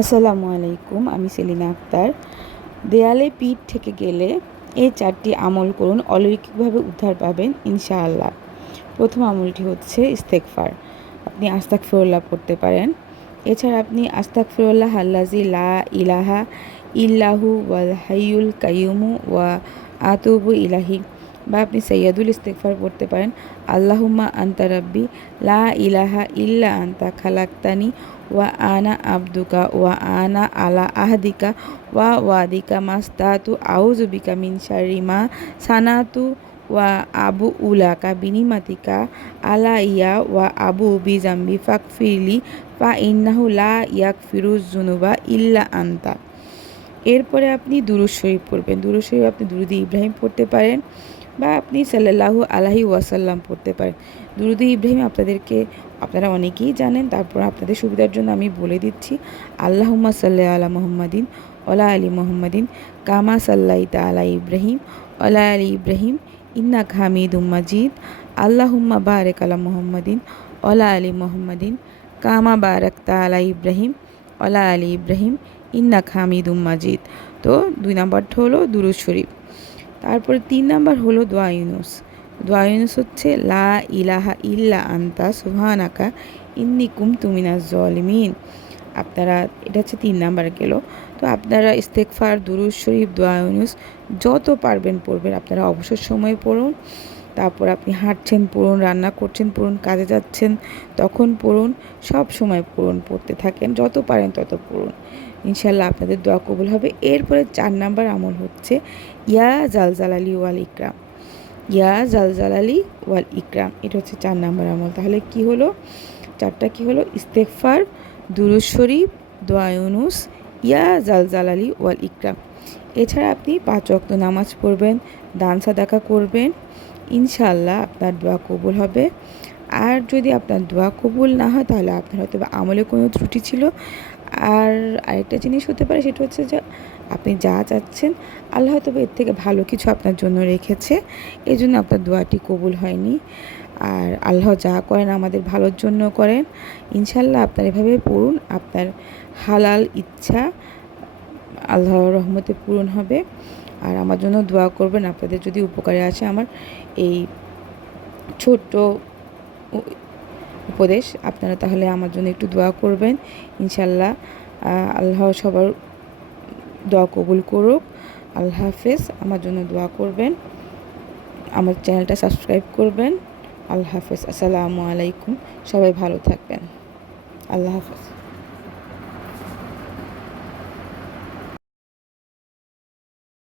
আসসালামু আলাইকুম, আমি সেলিনা আক্তার। দেয়ালে পিঠ থেকে গেলে এই 4টি আমল করুন, অলৌকিকভাবে উদ্ধার পাবেন ইনশাআল্লাহ। প্রথম আমলটি হচ্ছে ইস্তেগফার। আপনি আস্তাগফিরুল্লাহ পড়তে পারেন। এছাড়া আপনি আস্তাগফিরুল্লাহ আল্লাযী লা ইলাহা ইল্লাহু ওয়াল হাইয়ুল কাইয়্যুমু ওয়া আতুবু ইলাইহি, বা আপনি সাইয়্যিদুল ইস্তেগফার পড়তে পারেন। আল্লাহুম্মা আনতা রাব্বি লা ইলাহা ইল্লা আনতা খালাকতানি ওয়া আনা আবদুকা ওয়া আনা আলা আহদিকা ওয়া ওয়াদিকা মাস্তাতু আউযু বিকা মিন শাররি মা সানাতু ওয়া আবু উলাকা বিনিমাতিকা আলাইয়া ওয়া আবু বিজাম্বি ফাগফিরলি ফা ইন্নাহু লা ইয়াগফিরুজ যুনুবা ইল্লা আনতা। এরপরে আপনি দুরূদ শরীফ পড়বেন। দুরূদ শরীফ আপনি দুরূদে ইব্রাহিম পড়তে পারেন, বা আপনি সাল্লাল্লাহু আলাইহি ওয়াসাল্লাম পড়তে পারেন। দুরূদে ইব্রাহিম আপনারা অনেকেই জানেন, তারপর আপনাদের সুবিধার জন্য আমি বলে দিচ্ছি। আল্লাহুম্মা সাল্লি আলা মুহাম্মাদিন ওয়ালা আলি মুহাম্মাদিন কামা সাল্লাইতা আলা ইব্রাহিম ওয়ালা আলি ইব্রাহিম ইন্নাকা হামিদুম মাজিদ। আল্লাহুম্মা বারিক আলা মুহাম্মাদিন ওয়ালা আলি মুহাম্মাদিন কামা বারাকতা আলা ইব্রাহিম ওয়ালা আলি ইব্রাহিম ইন্নাকা হামিদুম মাজিদ। তো 2 নাম্বারটা হলো দুরূদ শরীফ। তারপরে 3 নাম্বার হলো দোয়া ইউনুস। দোয়া ইউনুস হচ্ছে লা ইলাহা ইল্লা আনতা সুবহানাকা ইন্নী কুনতু মিনাজ জালিমিন। এটা হচ্ছে 3 নাম্বার গেল। তো আপনারা ইস্তেগফার, দুরূদ শরীফ, দোয়া ইউনুস যত পারবেন পড়বেন। আপনারা অবসর সময়ে পড়ুন, তারপর আপনি হাঁটছেন পড়ুন, রান্না করছেন পড়ুন, কাজে যাচ্ছেন তখন পড়ুন, সব সময় পড়ুন, পড়তে থাকেন, যত পারেন তত পড়ুন। ইনশাল্লাহ আপনাদের দোয়া কবুল হবে। এরপরে 4 নাম্বার আমল হচ্ছে ইয়া জালজালালি ওয়াল ইকরাম। ইয়া জালজালালি ওয়াল ইকরাম, এটা হচ্ছে 4 নাম্বার আমল। তাহলে কি হলো? 4টা কি হলো? ইস্তেগফার, দুরূদ শরীফ, দোয়া ইউনুস, ইয়া জালজালালি ওয়াল ইকরাম। এছাড়া আপনি 5 ওয়াক্ত নামাজ পড়বেন, দান সাদাকা করবেন, ইনশাআল্লাহ আপনার দোয়া কবুল হবে। আর যদি আপনার দোয়া কবুল না হয়, তাহলে আপনার হয়তো আমলে কোনো ত্রুটি ছিল। আর আরেকটা জিনিস হতে পারে, সেটা হচ্ছে যে আপনি যা চাচ্ছেন আল্লাহ হয়তো এর থেকে ভালো কিছু আপনার জন্য রেখেছে, এই জন্য আপনার দোয়াটি কবুল হয়নি। আর আল্লাহ যা করেন আমাদের ভালোর জন্য করেন। ইনশাল্লাহ আপনার এভাবে পড়ুন, আপনার হালাল ইচ্ছা আল্লাহর রহমতে পূরণ হবে। আর আমার জন্য দোয়া করবেন। আপনাদের যদি উপকারে আসে আমার এই ছোট্ট উপদেশ, আপনারা তাহলে আমার জন্য একটু দোয়া করবেন। ইনশাল্লাহ আল্লাহ সবার দোয়া কবুল করুক। আল্লাহ হাফেজ। আমার জন্য দোয়া করবেন, আমার চ্যানেলটা সাবস্ক্রাইব করবেন। আল্লাহ হাফেজ। আসসালামু আলাইকুম। সবাই ভালো থাকবেন। আল্লাহ হাফেজ।